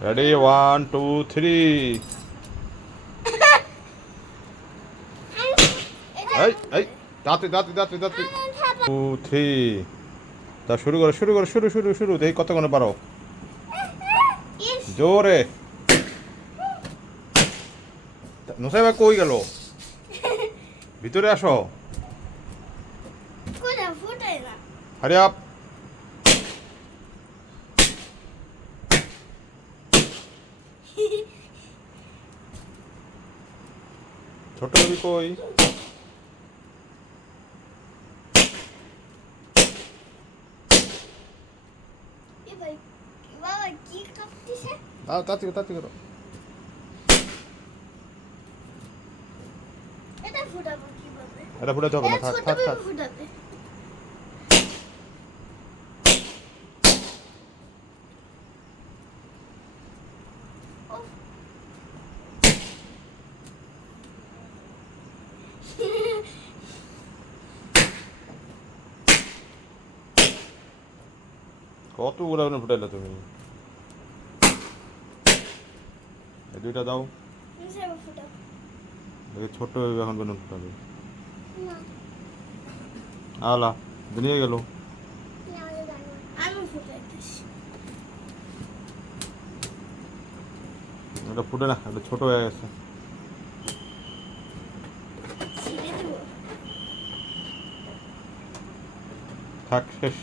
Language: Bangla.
রেডি 1 2 3 এই এই দাঁতে দাঁতে দাঁতে দাঁতে 2 3 তা শুরু করো শুরু করো শুরু শুরু শুরু দেখি কতক্ষণে পারো জোরে নুসাইবা কই গেল ভিতরে আসো হারি আপ ছোট বেবি কই তাড়াতাড়ি করো তাড়াতাড়ি করো এটা ফুটাতে হবে না থাক থাক থাক কত উড়ানো ফুটাইলে তুমি এই দুইটা দাও ছোট এখন বেলুন ফুটাবে আলা নিয়ে গেল এটা ফুটে না এটা ছোট হয়ে গেছে থাক শেষ